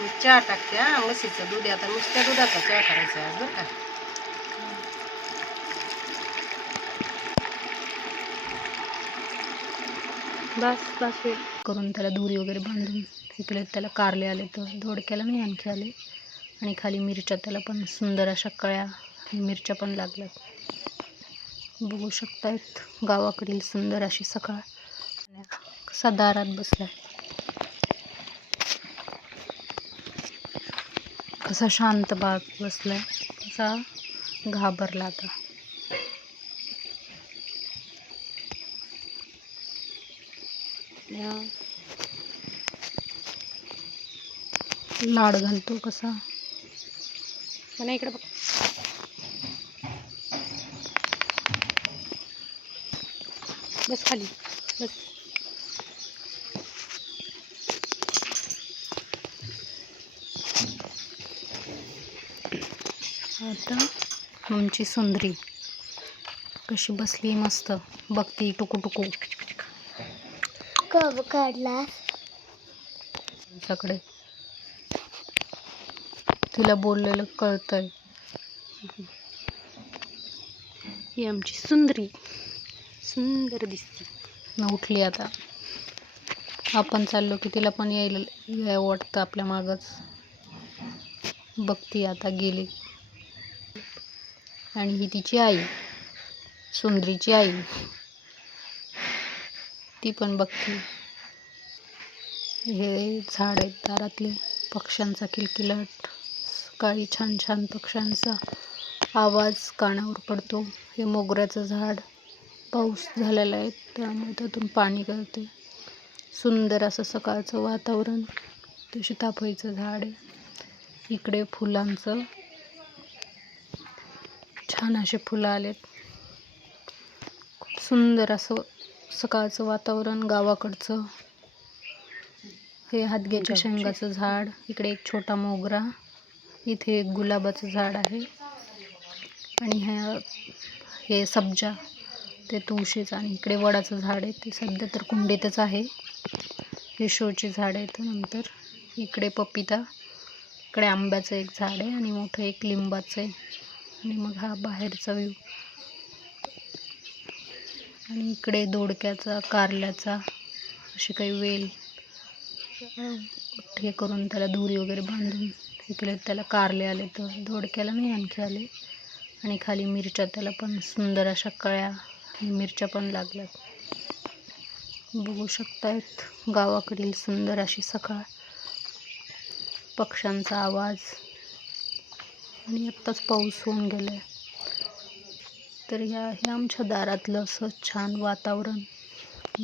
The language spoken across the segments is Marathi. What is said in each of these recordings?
मी चहा टाकते हा म्हशीचं दूध आहे. आता नुसत्या दुधाचा चहा करायचा आहे आज बरं का. बस बस वेळ करून त्याला दुरी वगैरे बांधून इकडे त्याला कारले आले तर दोडक्याला नाही आणखी आले. आणि खाली मिरच्या त्याला पण सुंदर अशा कळ्या मिरच्या पण लागल्यात. बघू शकतायत गावाकडील सुंदर अशी सकाळ. कसा दारात बसलाय. कसा शांत बाग बसला कसा घाबरला आता. लाड घालतो कसा. म्हणा इकडे बघ. बस खाली, बस. आता आमची सुंदरी कशी बसली मस्त. बघती टुकू टुकू. कब काढला? सगळे तिला बोललेलं कळतंय. ही आमची सुंदरी. सुंदर दिसते. न उठली आता. आपण चाललो की तिला पण यायला याय वाटतं आपल्या मागच. बघती आता गेली. आणि ही तिची आई सुंदरीची आई. ती पण बघते. हे झाड आहेत दारातले पक्ष्यांचा किलकिलाट. सकाळी छान छान पक्ष्यांचा आवाज कानावर पडतो. हे मोगऱ्याचं झाड. पाऊस झालेला आहे त्यामुळे त्यातून पाणी गळते. सुंदर असं सकाळचं वातावरण. ते सीताफळीचं झाड आहे. इकडे फुलांचं छान असे फुलं आलेत. खूप सुंदर असं सकाळचं वातावरण गावाकडचं. हे हातग्याच्या शेंगाचं झाड इकडे एक छोटा मोगरा इथे एक गुलाबाचं झाड आहे. आणि ह्या हे सब्जा ते तुळशीचं आणि इकडे वडाचं झाड आहे. ते सध्या तर कुंडीतच आहे. हे शोची झाड आहेत नंतर. इकडे पपिता इकडे आंब्याचं एक झाड आहे आणि मोठं एक लिंबाचं आहे. आणि मग हा बाहेरचा व्ह्यू आणि इकडे दोडक्याचा कारल्याचा अशी काही वेल. हे करून त्याला धुरी वगैरे बांधून इकडे त्याला कारले आले तर दोडक्याला नाही आणखी आले. आणि खाली मिरच्या त्याला पण सुंदर अशा कळ्या मिरच्या पण लागल्यात. बघू शकतायत गावाकडील सुंदर अशी सकाळ पक्ष्यांचा आवाज. आणि आत्ताच पाऊस होऊन गेलाय. तर या हे आमच्या दारातलं असं छान वातावरण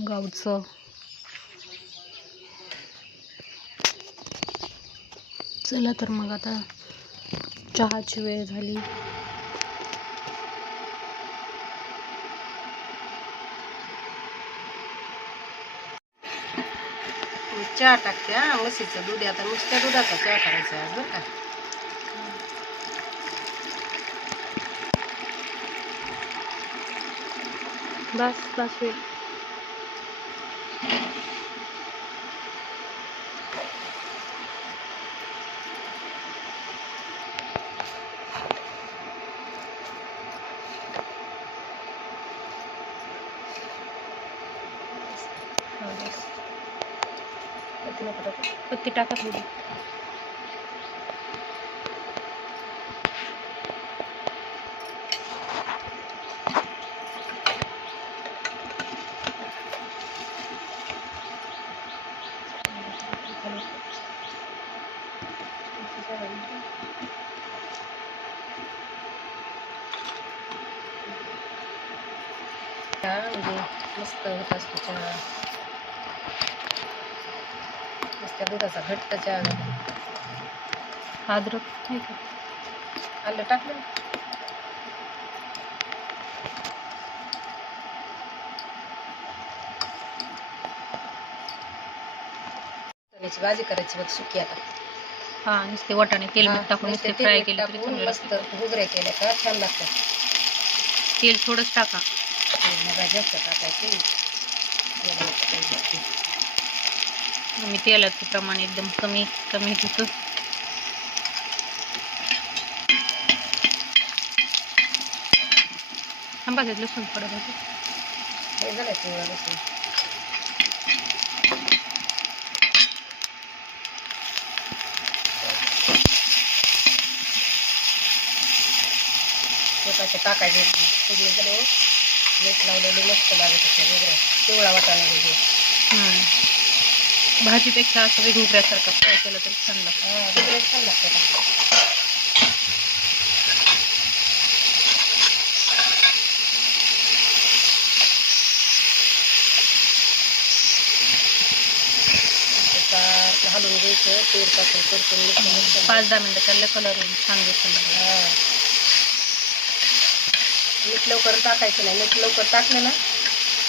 गावचं. चला तर मग आता चहाची वेळ झाली. चहा टाकते हा म्हशीचं दूध आता नुसत्या दुधाचा चहा करायचा आहे आज बरं का? बस बस वेळ पत्ती टाका थोडी चहा म्हणजे मस्त होत असतो चहा नुसत्या दुधाचा घट्ट चहा अद्रक नाही का आलं टाकलं. चण्याची भाजी करायची बघ सुकी आता. हा नुसते वाटाणे तेल मीठ टाकून नुसते फ्राय केले तरी मस्त. घुगऱ्या केल्या का छान लागतात तेल थोडंच टाका. भाजी जास्त टाकायचं. आम्ही तेलाचं प्रमाण एकदम कमी कमी घेतो थांबा ते लसूण पडत होते. झालं पिवळा लसूण. टाकायचे मीठ लावलेले मस्त लागत होते वेगळं पिवळा वाटाणा वेगळे. भाजीपेक्षा असं फ्राय केलं तरी छान लागतं हा छान सारखं हलवून घ्यायचं तेल परतून पाच दहा मिनिटं त्याला कलर छान दिसून. मीठ लवकर टाकायचं नाही मीठ लवकर टाकलं ना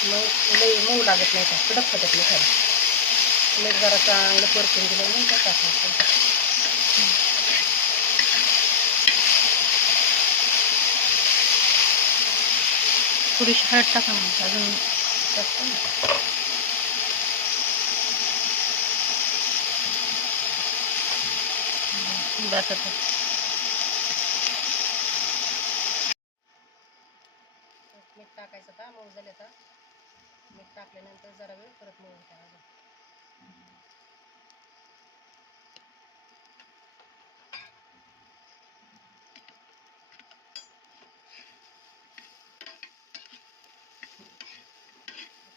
मग लई मऊ लागत नाही का कडक फटत नाही खाली मीठ जरा चांगलं परतून दिलं नंतर टाकायचं थोडीशी हळद टाका म्हणजे अजून टाकतो ना. जातात मीठ टाकायचं का मऊ झाले तर मीठ टाकल्यानंतर जरा वेळ परत मऊ होते अजून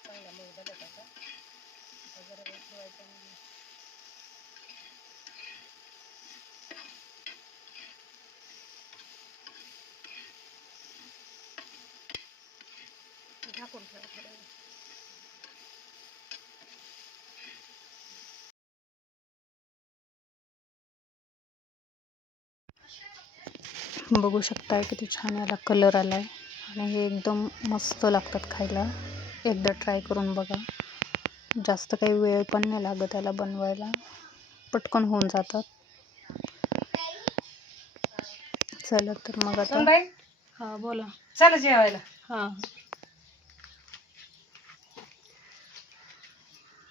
चांगला मऊ झाला त्याचा आता जरा वेळ ठेवायचा आणि झाकून ठेवा थोडा बघू शकताय किती छान याला कलर आलाय. आणि हे एकदम मस्त लागतात खायला. एकदा ट्राय करून बघा. जास्त काही वेळ पण नाही लागत याला बनवायला. पटकन होऊन जातात. चला तर मग आता हा बोला. चला जेवायला. हा.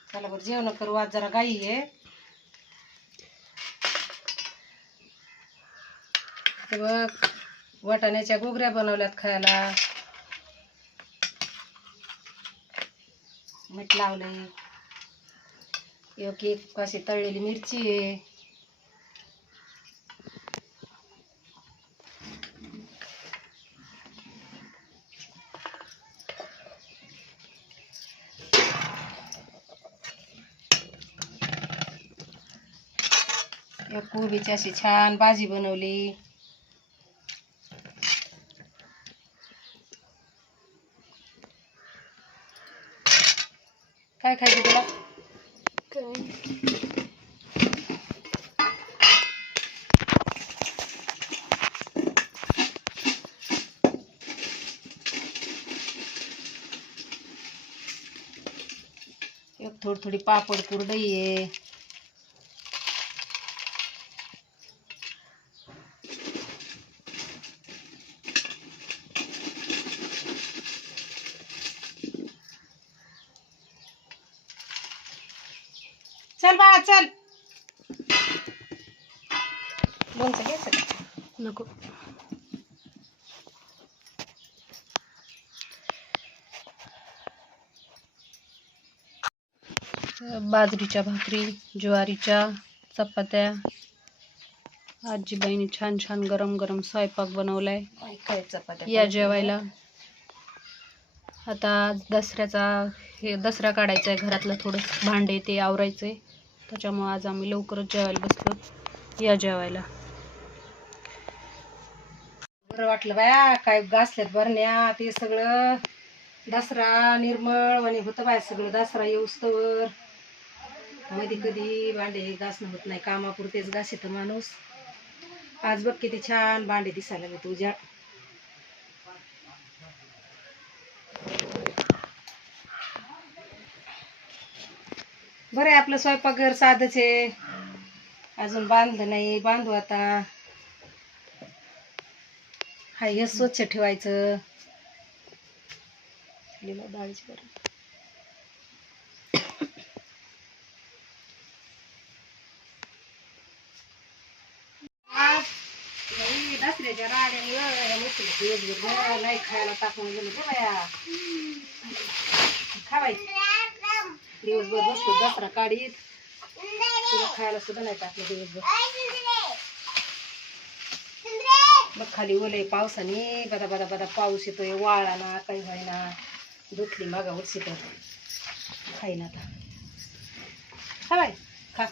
चला बरं जेवण करू. आज जरा गाई आहे. हे बघ वाटाण्याच्या गोगऱ्या बनवल्यात खायला. मीठ लावलंय. एक एक कशी तळलेली मिरची आहे. एक कोबीची अशी छान भाजी बनवली. काय खायचं तुला? एक थोडी थोडी पापड कुरडई आहे. चल बाळा चल. लोणचं घ्यायचं? नको. बाजरीच्या भाकरी ज्वारीच्या चपात्या. आजीबाईने छान छान गरम गरम स्वयंपाक बनवलाय. काय काय चपात्या या जेवायला. आता दसऱ्याचा हे दसरा काढायचा आहे घरातलं थोडं भांडे ते आवरायचं त्याच्यामुळं आज आम्ही लवकरच जेवायला बसलो या जेवायला. बरं वाटलं बाया काय घासल्यात बरण्या ते सगळं दसरा निर्मळ आणि होतं बाय सगळं दसरा येऊस्तवर. मध्ये कधी भांडे घासणं होत नाही कामापुरतेच घासित माणूस. आज बघ किती छान भांडे दिसायला लागले तुझ्या. बरं आहे आपलं स्वयंपाकघर साधच आहे. अजून बांधलं नाही बांधू आता. हा हे स्वच्छ ठेवायचं. डाळीची बरं. नाही खायला टाकून गेलो बघा दिवसभर बसतो दसरा काढीत. तिला खायला सुद्धा नाही टाकलं दिवसभर. बघ खाली ओले पावसाने बदा बदा बदा पाऊस येतोय वाळा ना काही व्हायना. दुखली मागा वर्षी तर खाईन आता. खावाय खा.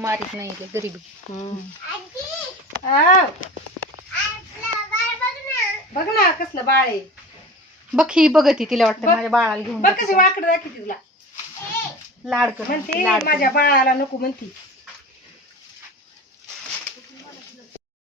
मारीत नाही ते गरीबी. बघ ना कसलं बाळ आहे. बघ ही बघती तिला वाटतं बघ. माझ्या बाळाला घेऊन बघ कशी. वाकडं दाखवते तुला लाड कर म्हणते लाड कर. माझ्या बाळाला नको म्हणती